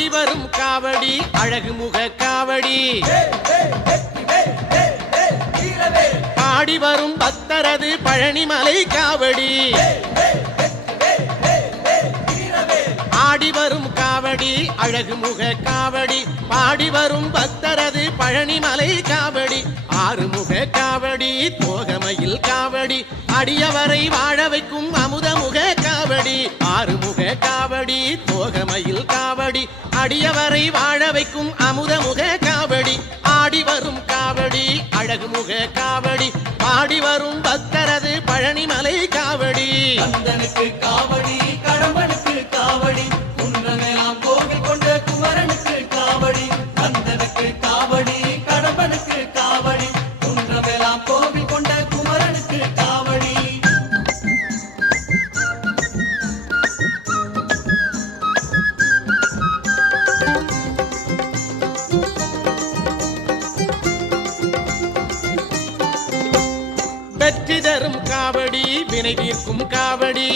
ஆடி வரும் காவடி அழகு முக காவடி ஆடி வரும் பக்தரது பழனிமலை காவடி ஆடி வரும் காவடி அழகு முக காவடி பாடி வரும் பக்தரது பழனிமலை காவடி ஆறுமுக காவடி தோகமையில் காவடி அடியவரை வாழ வைக்கும் அமுதமுக காவடி ஆறுமுக காவடி தோகமையில் காவடி அடியவரை வாழ வைக்கும் அமுதமுக காவடி ஆடி வரும் காவடி அழகு முக காவடி பாடி வரும் பக்தரது பழனிமலை காவடி கந்தனுக்கு காவடி கடம்பனுக்கு காவடி குன்றமெல்லாம் கோவில் கொண்ட குமரனுக்கு காவடி கந்தனுக்கு காவடி கடம்பனுக்கு காவடி குன்றமெல்லாம் கோவில் கொண்ட குமரனுக்கு காவடி வெற்றி தரும் காவடி வினை தீர்க்கும் காவடி